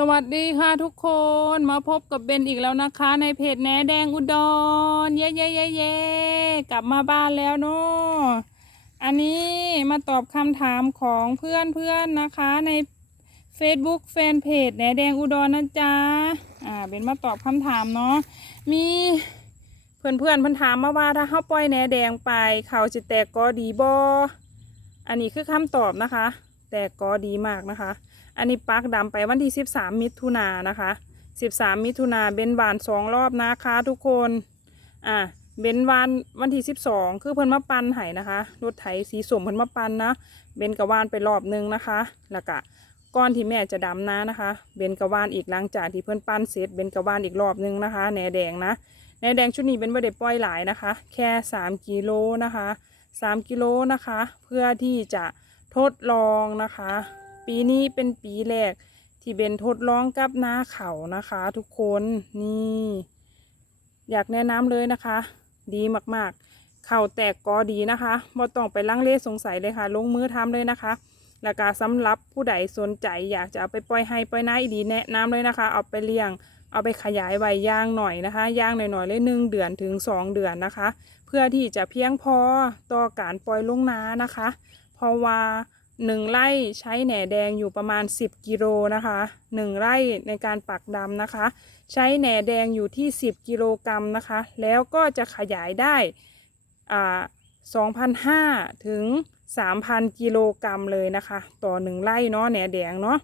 สวัสดีค่ะทุกคนมาพบกับเบนอีกแล้วนะคะ ในเพจแหนแดงอุดรเย้เย้เย้เย้กลับมาบ้านแล้วเนาะอันนี้มาตอบคำถามของเพื่อนเพื่อนนะคะใน Facebook แฟนเพจแหนแดงอุดรนะจ๊ะอ่าเบนมาตอบคำถามเนาะมีเพื่อนเพื่อนเพิ่นถามมาว่าถ้าเขาปล่อยแหนแดงไป เขาจะแตกกอดีบออันนี้คือคำตอบนะคะ แตกกอดีมากนะคะ อันนี้ปักดำไปวันที่ 13 มิถุนายนนะคะ 13 มิถุนาเบนวานสองรอบนะคะทุกคน อะเบนวานวันที่ 12 คือเพิ่นมาปันไห้นะคะรถไถสีสมเพิ่นมาปันนะเบนกะวานไปรอบนึงนะคะแล้วก็ก้อนที่แม่จะดำนานะคะ เบนกะวานอีกหลังจากที่เพิ่นปั้นเสร็จเบนกะวานอีกรอบนึงนะคะแหนแดงนะแหนแดงชุดนี้เบนไม่ได้ปล่อยหลายนะคะ แค่ 3กิโลนะคะ 3กิโลนะคะ เพื่อที่จะทดลองนะคะ ปีนี้เป็นปีแรกที่เบนทดลองกับน้าเขานะคะ ทุกคนนี่ อยากแนะนำเลยนะคะ ดีมากๆ เข่าแตกกอดีนะคะบ่ต้องไปลังเลสงสัยเลยค่ะ ลงมือทำเลยนะคะแล้วก็สำหรับผู้ใดสนใจอยากจะเอาไปปล่อยให้ปล่อยน้าอีดีแนะนำเลยนะคะ เอาไปเลี้ยง เอาไปขยายใบย่างหน่อยนะคะย่างหน่อยๆเลยหนึ่งเดือนถึงสองเดือนนะคะ เพื่อที่จะเพียงพอต่อการปล่อยลงนานะคะ เพราะว่า หนึ่งไร่ใช้แหน่แดงอยู่ประมาณ 10 กิโลนะคะหนึ่งไร่ในการปักดำนะคะ ใช้แหน่แดงอยู่ที่ 10 กิโลกรัมนะคะ แล้วก็จะขยายได้อ่า2,500 ถึง 3,000 กิโลกรัมเลยนะคะ ต่อหนึ่งไร่เนาะแหน่แดงเนาะ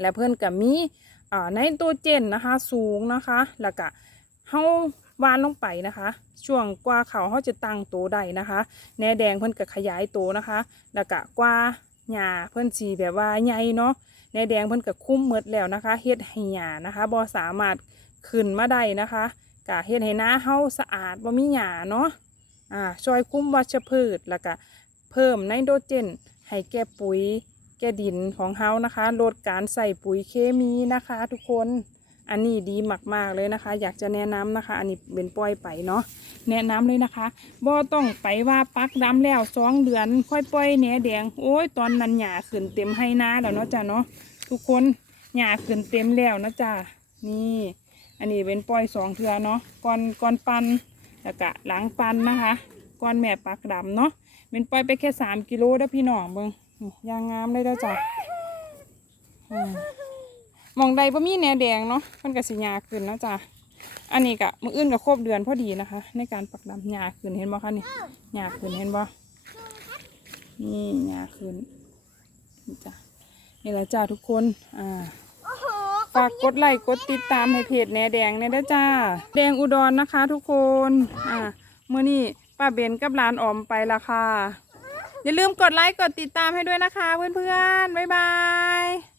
และเพื่อนกับมีอ่าไนโตรเจนนะคะสูงนะคะ แล้วก็เฮา วานลงไปนะคะ ช่วงกว่าเขาเขาจะตั้งโตได้นะคะแหนแดงเพิ่นก็ขยายโตนะคะ แล้วก็กว่าหญ้าเพิ่นสีแบบว่าใหญ่เนาะแหนแดงเพิ่นก็คุ้มหมดแล้วนะคะเฮ็ดให้หญ้านะคะบ่สามารถขึ้นมาได้นะคะกะเฮ็ดให้นาเฮาสะอาดบ่มีหญ้าเนาะอ่าช่วยคุ้มวัชพืชแล้วก็เพิ่มไนโตรเจนให้แก่ปุ๋ยแก่ดินของเฮานะคะ ลดการใส่ปุ๋ยเคมีนะคะทุกคน อันนี้ดีมากๆเลยนะคะ อยากจะแนะนำนะคะ อันนี้เป็นปล่อยไปเนาะแนะนำเลยนะคะบ่ต้องไปว่าปักดำแล้วสองเดือน ค่อยปล่อยแหนแดงโอ้ยตอนนั้นหญ้าขึ้นเต็มให้นาแล้วเนาะจ้ะเนาะทุกคนหญ้าขึ้นเต็มแล้วนะจ้ะนี่ อันนี้เป็นปล่อยสองเทือเนาะก่อนก่อนปันแล้วก็หลังปันนะคะก่อนแม่ปักดำเนาะเป็นปล่อยไปแค่สามกิโลเด้อพี่น้องเบิ่งยางงามเลยเด้อจ้ะ มองใดบ่มีแหนแดงเนาะมันก็สิหญ้าขึ้นเนาะจ้ะอันนี้ก็มืออื่นก็ครบเดือนพอดีนะคะ ในการปักดำหญ้าขึ้นเห็นบ่คะนี่หญ้าขึ้นเห็นบ่นี่หญ้าขึ้นนี่จ้ะนี่แหละจ้าทุกคนอ่าฝากกดไลค์กดติดตามให้เพจแหนแดงเนี่ยนะจ้า แดงอุดรนะคะ ทุกคนอ่าเมื่อนี้ป้าเบนกับหลานออมไปละค่ะ อย่าลืมกดไลค์กดติดตามให้ด้วยนะคะ เพื่อนๆ บ๊ายบาย